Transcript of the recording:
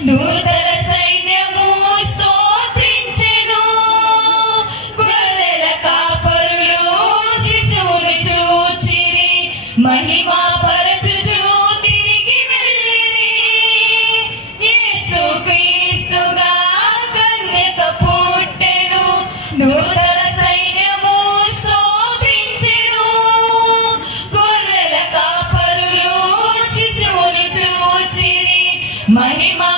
దూతల సైన్యము స్తోత్రించెను. గొర్రెల కాపరులు శిశువును చూచిరి, మహిమా పరచుచు తిరిగి వెళ్ళిరి. యేసు క్రీస్తుగా కన్యక పుట్టెను, దూతల సైన్యము స్తోత్రించెను. గొర్రెల కాపరులు శిశువును చూచిరి, మహిమా